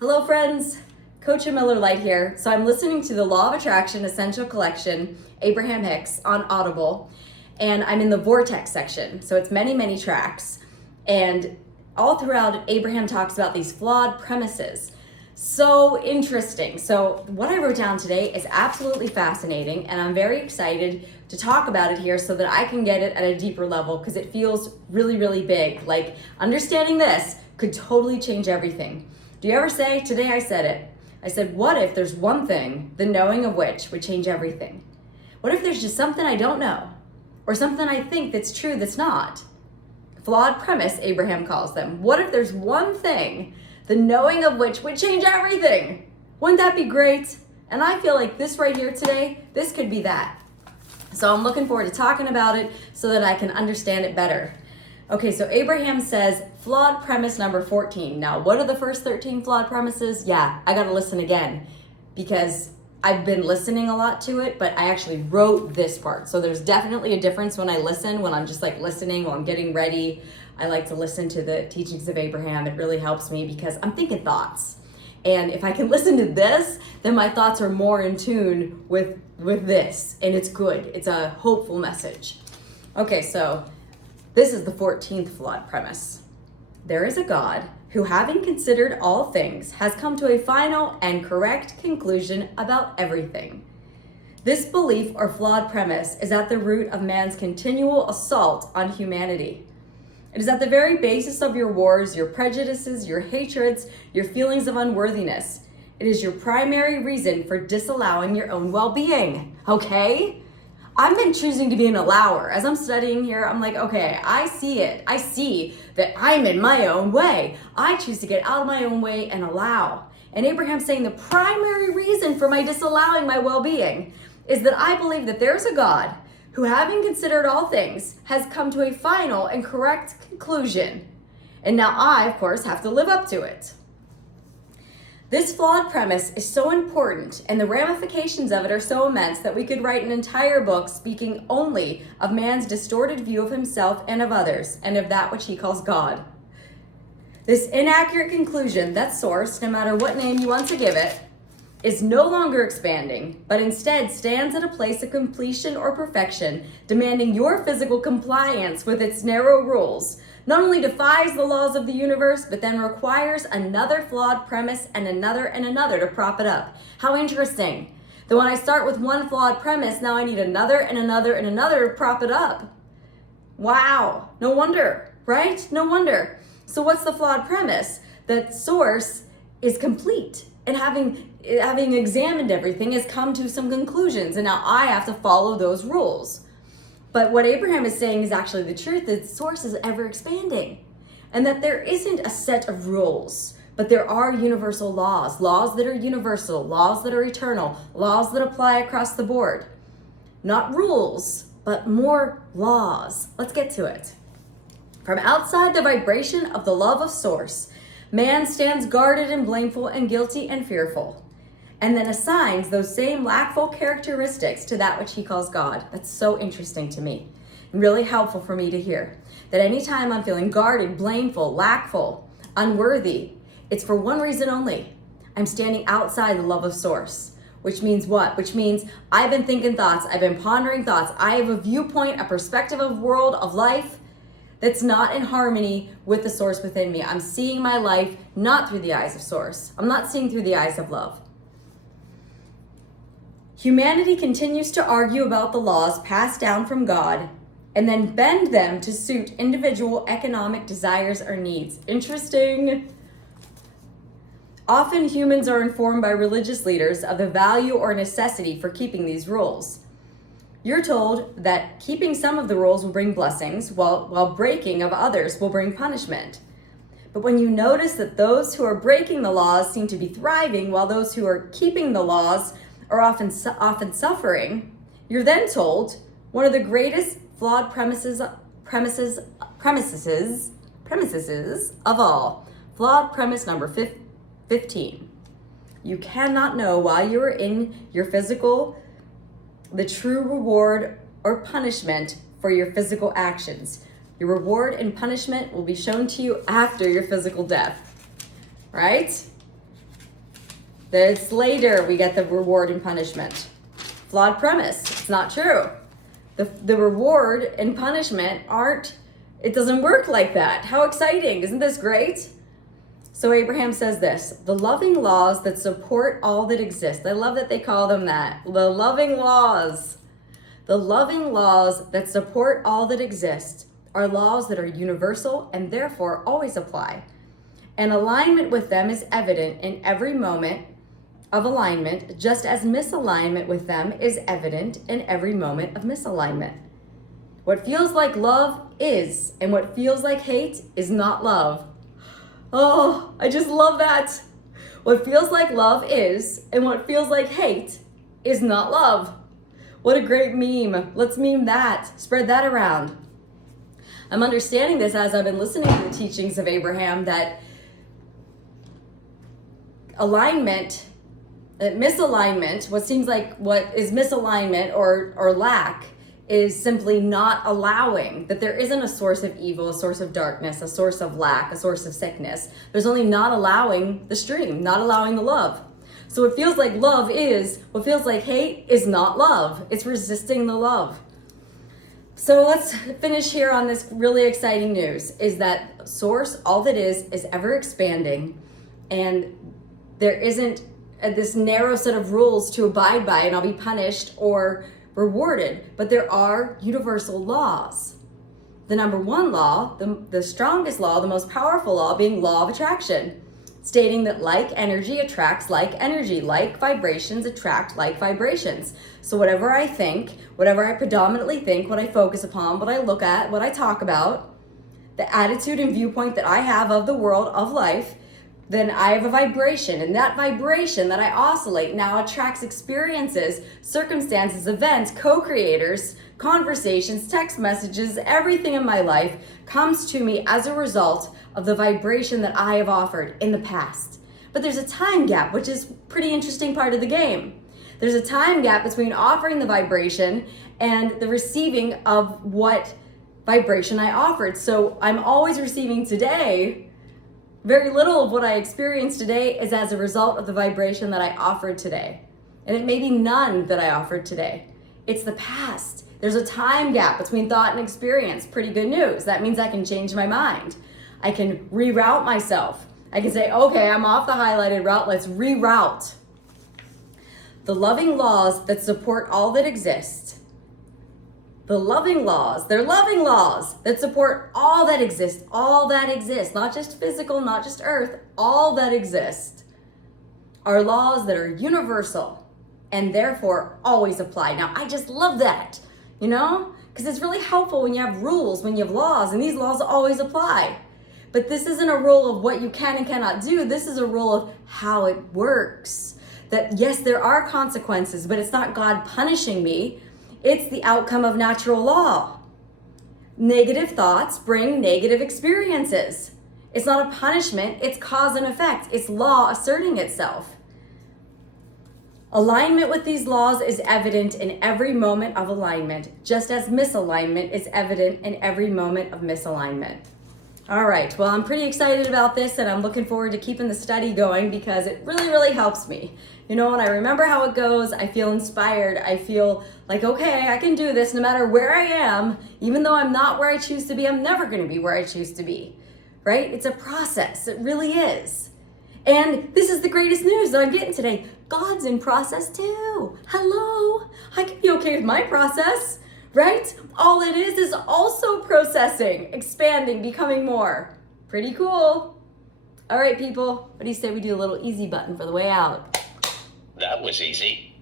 Hello friends, CoachAMillerLight here. So I'm listening to the Law of Attraction Essential Collection, Abraham Hicks, on Audible, and I'm in the Vortex section. So it's many tracks, and all throughout Abraham talks about these flawed premises. So interesting. So what I wrote down today is absolutely fascinating, and I'm very excited to talk about it here so that I can get it at a deeper level because it feels really big. Like understanding this could totally change everything. Do you ever say, today I said it, I said, what if there's one thing, the knowing of which would change everything? What if there's just something I don't know? Or something I think that's true that's not? Flawed premise, Abraham calls them. What if there's one thing, the knowing of which would change everything? Wouldn't that be great? And I feel like this right here today, this could be that. So I'm looking forward to talking about it so that I can understand it better. Okay, so Abraham says, flawed premise number 14. Now, what are the first 13 flawed premises? Yeah, I gotta listen again because I've been listening a lot to it, but I actually wrote this part. So there's definitely a difference when I listen, when I'm just like listening or I'm getting ready. I like to listen to the teachings of Abraham. It really helps me because I'm thinking thoughts. And if I can listen to this, then my thoughts are more in tune with this, and it's good. It's a hopeful message. Okay, so this is the 14th flawed premise. There is a God who, having considered all things, has come to a final and correct conclusion about everything. This belief or flawed premise is at the root of man's continual assault on humanity. It is at the very basis of your wars, your prejudices, your hatreds, your feelings of unworthiness. It is your primary reason for disallowing your own well-being, okay? I've been choosing to be an allower. As I'm studying here, I'm like, okay, I see it. I see that I'm in my own way. I choose to get out of my own way and allow. And Abraham's saying the primary reason for my disallowing my well-being is that I believe that there's a God who, having considered all things, has come to a final and correct conclusion. And now I, of course, have to live up to it. This flawed premise is so important, and the ramifications of it are so immense that we could write an entire book speaking only of man's distorted view of himself and of others, and of that which he calls God. This inaccurate conclusion that source, no matter what name you want to give it, is no longer expanding, but instead stands at a place of completion or perfection, demanding your physical compliance with its narrow rules, not only defies the laws of the universe, but then requires another flawed premise and another to prop it up. How interesting. That when I start with one flawed premise, now I need another to prop it up. Wow, no wonder, right? No wonder. So what's the flawed premise? That source is complete, and having examined everything has come to some conclusions, and now I have to follow those rules. But what Abraham is saying is actually the truth, that source is ever expanding, and that there isn't a set of rules, but there are universal laws that are universal, laws that are eternal, laws that apply across the board. Not rules, but more laws. Let's get to it. From outside the vibration of the love of source, man stands guarded and blameful and guilty and fearful, and then assigns those same lackful characteristics to that which he calls God. That's so interesting to me, and really helpful for me to hear. That anytime I'm feeling guarded, blameful, lackful, unworthy, it's for one reason only. I'm standing outside the love of source. Which means what? Which means I've been thinking thoughts, I've been pondering thoughts, I have a viewpoint, a perspective of world, of life, that's not in harmony with the source within me. I'm seeing my life not through the eyes of source. I'm not seeing through the eyes of love. Humanity continues to argue about the laws passed down from God and then bend them to suit individual economic desires or needs. Interesting. Often humans are informed by religious leaders of the value or necessity for keeping these rules. You're told that keeping some of the rules will bring blessings, while breaking of others will bring punishment. But when you notice that those who are breaking the laws seem to be thriving, while those who are keeping the laws are often suffering, you're then told one of the greatest flawed premises of all. Flawed premise number 15. You cannot know while you are in your physical the true reward or punishment for your physical actions. Your reward and punishment will be shown to you after your physical death, right? It's later we get the reward and punishment. Flawed premise. It's not true. The reward and punishment it doesn't work like that. How exciting. Isn't this great? So Abraham says this, the loving laws that support all that exists. I love that they call them that. The loving laws. The loving laws that support all that exists are laws that are universal and therefore always apply. And alignment with them is evident in every moment of alignment, just as misalignment with them is evident in every moment of misalignment. What feels like love is, and what feels like hate is not love. Oh, I just love that. What feels like love is, and what feels like hate is not love. What a great meme. Let's meme that. Spread that around. I'm understanding this as I've been listening to the teachings of Abraham that misalignment, what seems like what is misalignment or lack is simply not allowing, that there isn't a source of evil, a source of darkness, a source of lack, a source of sickness. There's only not allowing the stream, not allowing the love. So what feels like love is, what feels like hate is not love. It's resisting the love. So let's finish here on this really exciting news, is that source, all that is ever expanding, and there isn't this narrow set of rules to abide by and I'll be punished or rewarded, but there are universal laws. The number one law, the strongest law, the most powerful law being law of attraction, stating that like energy attracts like energy, like vibrations attract like vibrations. So whatever I think, whatever I predominantly think, what I focus upon, what I look at, what I talk about, the attitude and viewpoint that I have of the world, of life, then I have a vibration, and that vibration that I oscillate now attracts experiences, circumstances, events, co-creators, conversations, text messages, everything in my life comes to me as a result of the vibration that I have offered in the past. But there's a time gap, which is a pretty interesting part of the game. There's a time gap between offering the vibration and the receiving of what vibration I offered. So I'm always receiving today. Very little of what I experience today is as a result of the vibration that I offered today. And it may be none that I offered today. It's the past. There's a time gap between thought and experience. Pretty good news. That means I can change my mind. I can reroute myself. I can say, okay, I'm off the highlighted route. Let's reroute. The loving laws that support all that exists. The loving laws, they're loving laws that support all that exists, not just physical, not just earth, all that exists, are laws that are universal and therefore always apply. Now, I just love that, because it's really helpful when you have rules, when you have laws, and these laws always apply. But this isn't a rule of what you can and cannot do. This is a rule of how it works. That yes, there are consequences, but it's not God punishing me. It's the outcome of natural law. Negative thoughts bring negative experiences. It's not a punishment, it's cause and effect. It's law asserting itself. Alignment with these laws is evident in every moment of alignment, just as misalignment is evident in every moment of misalignment. All right, well, I'm pretty excited about this, and I'm looking forward to keeping the study going because it really, really helps me. When I remember how it goes, I feel inspired. I feel like, okay, I can do this no matter where I am. Even though I'm not where I choose to be, I'm never going to be where I choose to be, right? It's a process. It really is. And this is the greatest news that I'm getting today. God's in process too. Hello. I can be okay with my process, right? All it is also processing, expanding, becoming more. Pretty cool. All right, people. What do you say we do a little easy button for the way out? That was easy.